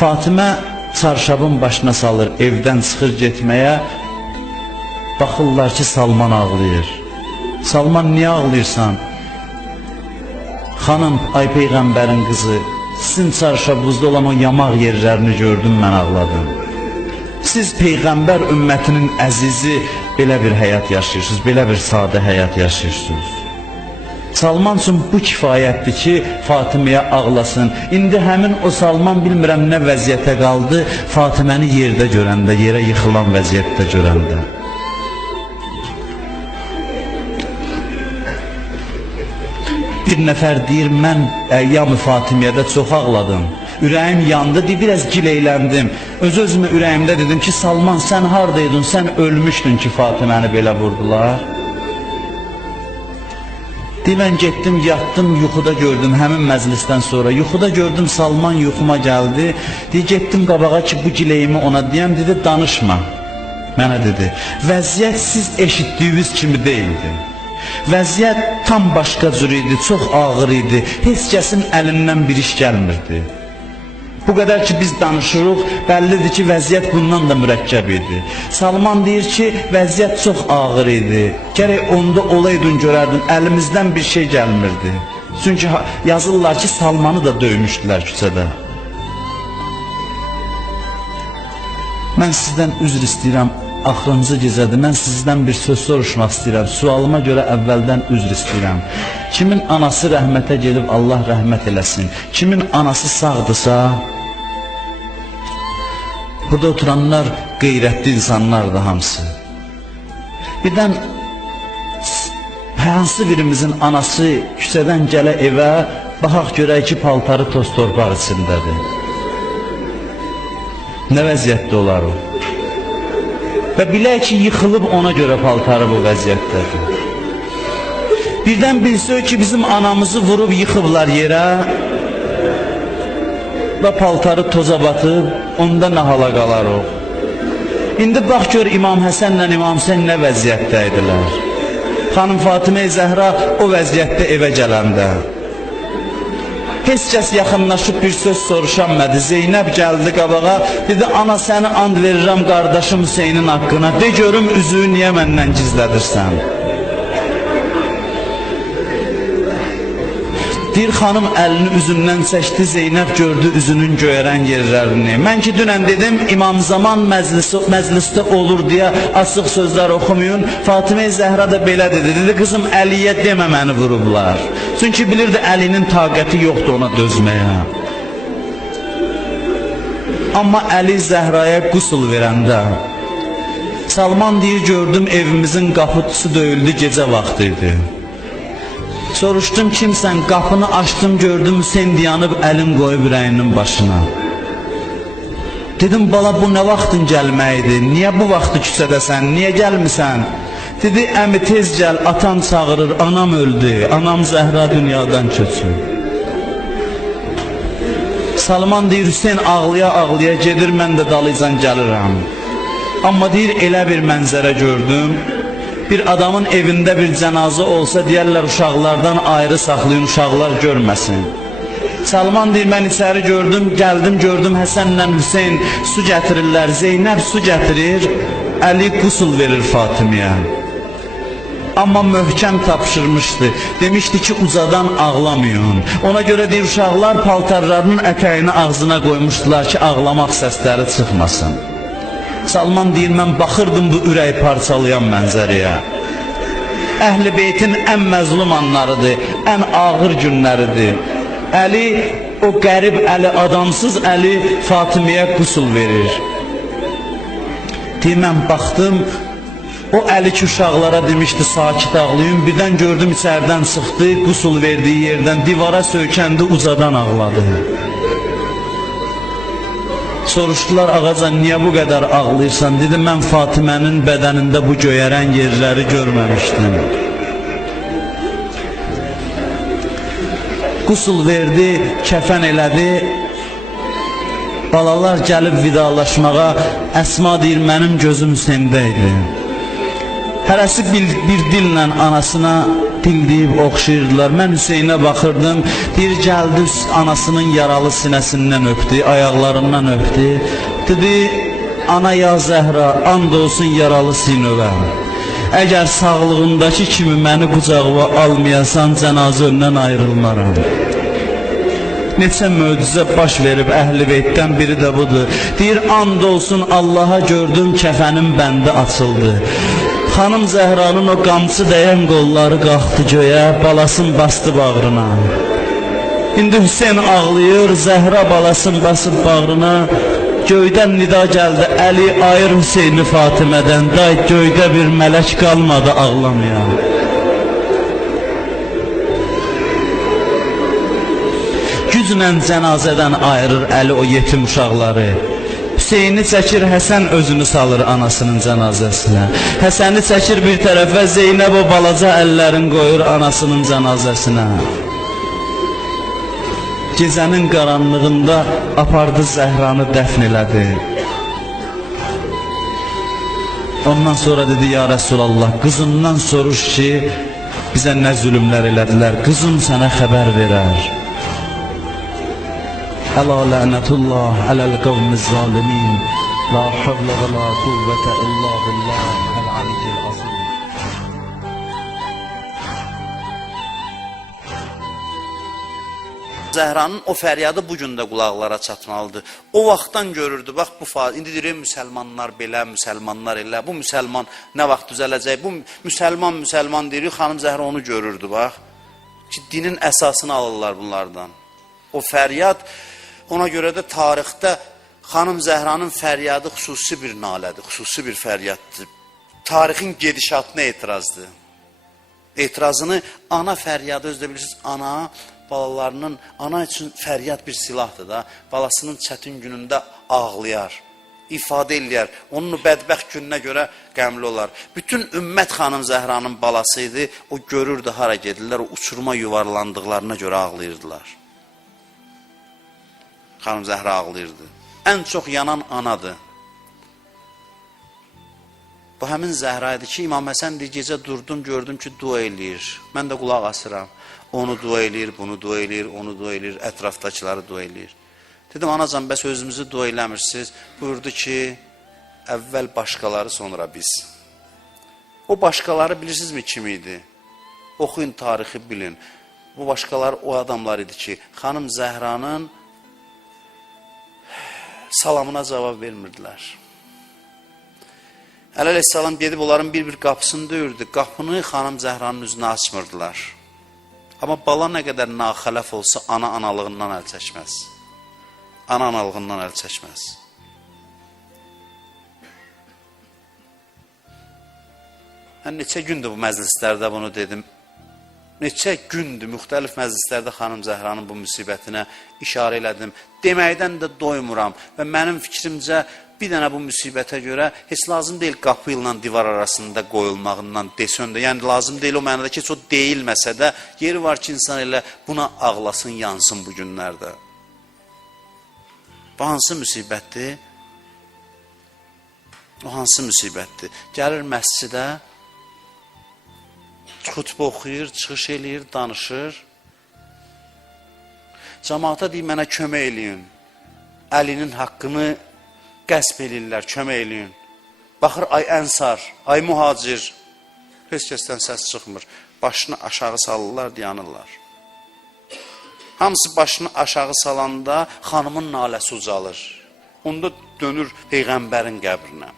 Fatimə çarşabın başına salır, evdən çıxır getməyə. Baxırlar ki, Salman ağlayır. Salman niyə ağlayırsan? Xanım, ay peyğəmbərin qızı, sizin çarşabınızda olan o yamaq yerlərini gördüm, mən ağladım. Siz peyğəmbər ümmətinin əzizi belə bir həyat yaşayırsınız, belə bir sadə həyat yaşayırsınız. Salman üçün bu kifayətdir ki, Fatiməyə ağlasın. İndi həmin o Salman bilmirəm nə vəziyyətə qaldı, Fatiməni yerdə görəndə, yerə yıxılan vəziyyətdə görəndə. Bir nəfər deyir, mən əyyam-ı Fatimiyədə çox ağladım. Ürəyim yandı, deyir, biraz gileyləndim. Öz-özümə ürəyimdə dedim ki, Salman sən hardaydın, sən ölmüşdün ki, Fatiməni belə vurdular. Deyir, mən getdim, yatdım, yuxuda gördüm həmin məclisdən sonra. Yuxuda gördüm, Salman yuxuma gəldi. Deyir, getdim qabağa ki, bu gileyimi ona deyəm, dedi, danışma. Mənə dedi, vəziyyət siz eşitdiyiniz kimi deyildi. Vəziyyət tam başqa cür idi, çox ağır idi. Heç kəsin əlindən bir iş gəlmirdi. Bu qədər ki biz danışırıq, bəllidir ki vəziyyət bundan da mürəkkəb idi. Salman deyir ki, vəziyyət çox ağır idi. Gərək onda olaydın görərdin, əlimizdən bir şey gəlmirdi. Çünki yazırlar ki, Salmanı da döymüşdülər küçədə. Mən sizdən üzr istəyirəm. Axırıncı gecədir. Mən sizdən bir söz soruşmaq istəyirəm. Sualıma görə əvvəldən üzr istəyirəm. Kimin anası rəhmətə gedib Allah rəhmət eləsin. Kimin anası sağdırsa, burada oturanlar qeyrətli insanlardır hamısı. Birdən hansı birimizin anası küçədən gələ evə, baxaq görək ki, paltarı toz torpaq içindədir. Nə vəziyyətdə olar o? Və bilək ki, yıxılıb ona görə paltarı bu vəziyyətdədir. Birdən bilsə ki, bizim anamızı vurub yıxıblar yerə və paltarı toza batıb, onda nə hala qalar o? İndi bax gör İmam Həsənlə İmam Hüseyn nə vəziyyətdə idilər. Xanım Fatimə Zəhra o vəziyyətdə evə gələndə Heç kəs yaxınlaşıb bir söz soruşanmadı. Zeynəb gəldi qabağa, dedi: "Ana səni and verirəm qardaşım Hüseynin haqqına. De görüm üzüyü niyə məndən gizlədirsən?" Bir xanım əlini üzündən çəkdi, Zeynəb gördü üzünün göyərən yerlərini. Mən ki dünən dedim, İmam Zaman məclisi məclisdə olur deyə açıq sözlər oxumayın. Fatimə Zəhra da belə dedi. Dedi qızım Əliyə demə məni vurublar. Çünki bilirdi Əlinin taqəti yoxdur ona dözməyə. Amma Əli Zəhraya qüsul verəndə Salman deyir gördüm evimizin qapısı döyüldü gecə vaxtı idi. Soruşdum kimsən, qapını açdım, gördüm Hüseyn dayanıb əlim qoyub ürəyinin başına. Dedim bala bu nə vaxtın gəlməyidir? Niyə bu vaxtı küçədəsən? Niyə gəlmisən? Dedi əmi tez gəl, atan çağırır, anam öldü, anam Zəhra dünyadan köçür. Salman deyir Hüseyn ağlaya ağlaya gedir, mən də dalıcan gəlirəm. Amma deyir elə bir mənzərə gördüm. Bir adamın evində bir cənazə olsa deyərlər uşaqlardan ayrı saxlayın, uşaqlar görməsin. Salman deyir mən içəri gördüm, gəldim gördüm Həsənlə Hüseyn su gətirirlər, Zeynəb su gətirir, Əli qusul verir Fatimiyə. Amma möhkəm tapşırmışdı. Demişdi ki uzadan ağlamayın. Ona görə deyir uşaqlar paltarlarının ətəyini ağzına qoymuşdular ki ağlamaq səsləri çıxmasın. Salman deyir mən baxırdım bu ürək parçalayan mənzərəyə. Əhl-i beytin ən məzlum anlarıdır, ən ağır günləridir. Əli o qərib Əli, adamsız Əli Fatimiyə qusul verir. Deyir mən baxdım, o Əli ki uşaqlara demişdi sakit ağlayın, birdən gördüm içərdən çıxdı, qusul verdiyi yerdən divara söykəndi, ucadan ağladı. Soruşdular ağacan niyə bu qədər ağlayırsan? Dedi mən Fatimənin bədənində bu göyərən yerləri görməmişdim. Qusul verdi, kəfən elədi. Balalar gəlib vidalaşmağa, Əsma deyir mənim gözüm Hüseyndə idi. Hərəsi bir, bir dillə anasına dil deyib oxşayırdılar. Mən Hüseynə baxırdım. Bir gəldi anasının yaralı sinəsindən öpdü, ayaqlarından öpdü. Dedi: "Ana ya Zəhra, and olsun yaralı sinövə. Əgər sağlığındakı kimi məni qucağıma almayasan, cənazə önündən ayrılmaram." Neçə möcüzə baş verib əhl-i beytdən biri də budur. Deyir, and olsun Allaha gördüm kəfənim bəndə açıldı. Xanım Zəhranın o qamçı dəyən qolları qalxdı göyə, balasın bastı bağrına. İndi Hüseyn ağlayır, Zəhra balasını basıb bağrına. Göydən nida gəldi, Əli ayır Hüseyni Fatimədən. Day göydə bir mələk qalmadı ağlamayan. güclə cənazədən ayırır Əli o yetim uşaqları. Hüseyni çəkir, Həsən özünü salır anasının cənazəsinə. Həsəni çəkir bir tərəfə, Zeynəb o balaca əllərin qoyur anasının cənazəsinə. Gecənin qaranlığında apardı Zəhranı dəfn elədi. Ondan sonra dedi ya Resulallah qızımdan soruş ki bizə nə zülmlər elədilər. Qızım sənə xəbər verər. ألا لعنة الله على القوم الظالمين لا حول ولا قوة إلا بالله العلي العظيم Zəhranın o fəryadı bu gün də qulaqlara çatmalıdır. O vaxtdan görürdü, bax bu faz, indi deyir müsəlmanlar belə, müsəlmanlar elə, bu müsəlman nə vaxt düzələcək, bu müsəlman müsəlman deyir, xanım Zəhra onu görürdü, bax. Ki, dinin əsasını alırlar bunlardan. O fəryad ona görə də tarixdə xanım Zəhranın fəryadı xüsusi bir nalədir, xüsusi bir fəryaddır. Tarixin gedişatına etirazdır. Etirazını ana fəryadı özdə ana balalarının ana üçün fəryad bir silahdır da. Balasının çətin günündə ağlayar, ifadə eləyər. Onun bədbəxt gününə görə qəmli olar. Bütün ümmət xanım Zəhranın balası idi. O görürdü hara gedirlər, o uçuruma yuvarlandıqlarına görə ağlayırdılar. Xanım Zəhra ağlayırdı. Ən çox yanan anadır. Bu həmin Zəhra idi ki, İmam Həsən deyir, gecə durdum, gördüm ki, dua eləyir. Mən də qulaq asıram. Onu dua eləyir, bunu dua eləyir, onu dua eləyir, ətrafdakıları dua eləyir. Dedim, anacan, bəs özümüzü dua eləmirsiniz. Buyurdu ki, əvvəl başqaları, sonra biz. O başqaları bilirsinizmi kim idi? Oxuyun tarixi bilin. Bu başqalar o adamlar idi ki, xanım Zəhranın salamına cavab vermirdilər. Əli əleyhissalam gedib onların bir-bir qapısını döyürdü. Qapını xanım Zəhranın üzünə açmırdılar. Amma bala nə qədər naxələf olsa ana analığından əl çəkməz. Ana analığından əl çəkməz. Mən neçə gündür bu məclislərdə bunu dedim. Neçə gündür müxtəlif məclislərdə xanım Zəhranın bu müsibətinə işarə elədim. Deməkdən də doymuram və mənim fikrimcə bir dənə bu müsibətə görə heç lazım deyil qapı ilə divar arasında qoyulmağından desən də. Yəni lazım deyil o mənada ki, heç o deyilməsə də yeri var ki, insan elə buna ağlasın, yansın bu günlərdə. Bu hansı müsibətdir? O hansı müsibətdir? Gəlir məscidə, xutbə oxuyur, çıxış eləyir, danışır. Cəmaata deyir, mənə kömək eləyin. Əlinin haqqını qəsb eləyirlər, kömək eləyin. Baxır, ay ənsar, ay mühacir. Heç kəsdən səs çıxmır. Başını aşağı salırlar, dayanırlar. Hamısı başını aşağı salanda xanımın naləsi ucalır. Onda dönür Peyğəmbərin qəbrinə.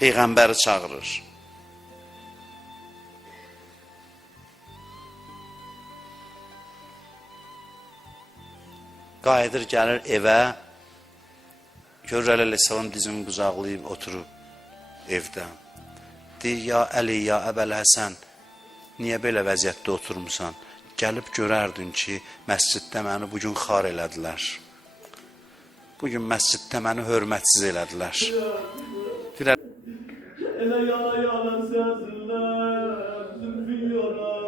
Peyğəmbəri çağırır. Qayıdır, gəlir evə. Görür Əli əleyhissalam dizini qucaqlayıb oturub evdə. Deyir, ya Əli, ya Əbəl Həsən, niyə belə vəziyyətdə oturmusan? Gəlib görərdin ki, məsciddə məni bugün xar elədilər. Bugün məsciddə məni hörmətsiz elədilər. Ele yana yana sözler, zülfü yorar,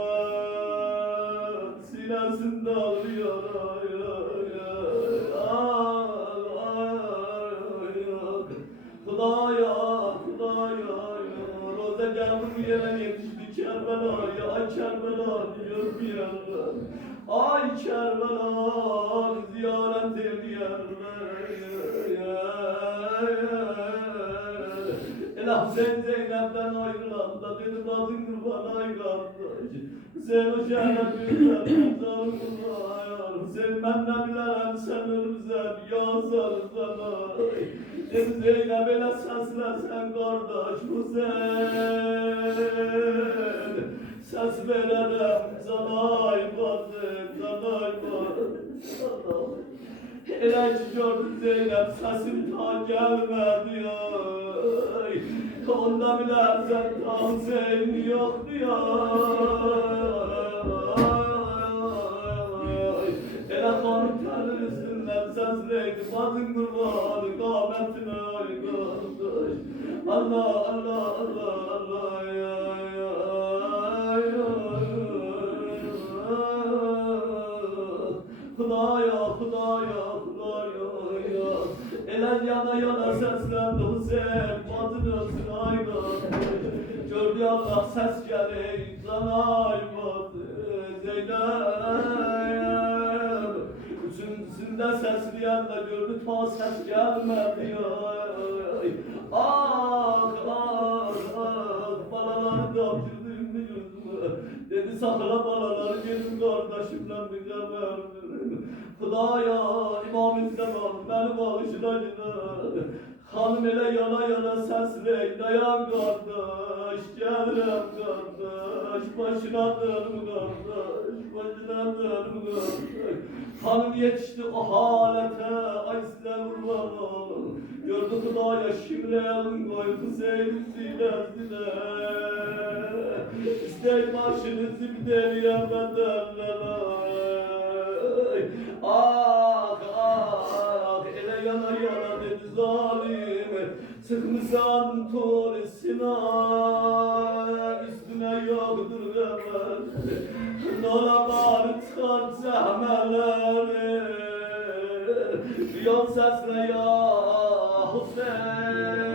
Kerbela diyor bir yerler. Ay Kerbela ziyaret et yerler. Elam sen Zeynep'ten ayrılan da dedi adın bana ayrılan Sen o şehre büyüklerin zarfına ayarım. Sen benden bilerem sen ölümsen yazarım sana. Zeynep ele sen kardeş bu sen. Səs verərəm canay batı canay batı Allah Elə ki gördüm Zeynep səsim ta gəlmədi ay. Onda bilərsən tam Zeyn yoxdur ya. Elə xanım gəlir üstündən səsləydi Bazın qurbanı qamətinə ay qardaş Allah Allah Allah Xudaya İmam İslam beni bağışla gider Hanım elə yana yana səslək dayan qardaş Gəlirəm qardaş Başına dönüm qardaş Başına dönüm qardaş Hanım yetişdi o halete Ay sizə vurmalı Gördü Xudaya şimrəyalın qoy Hüseyin zilə zilə İstək başınızı bir deliyəm bədəllələr Kızan torisine üstüne yoktur hemen. Nora bağırtan zahmeleri Duyan sesle ya Hüseyin.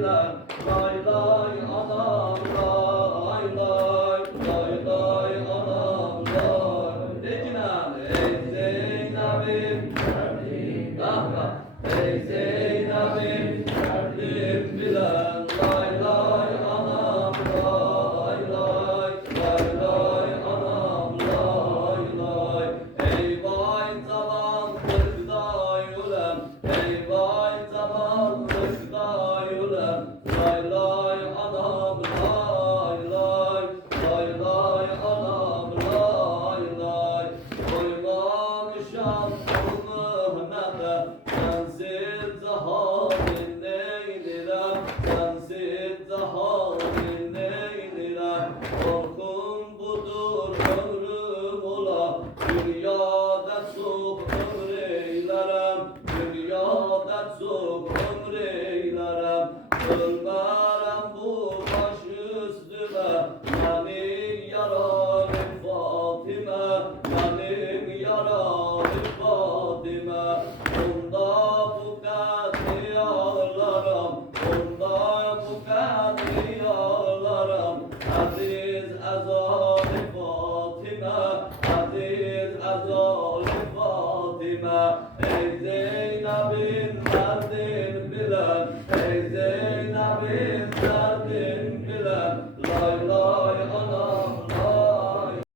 love.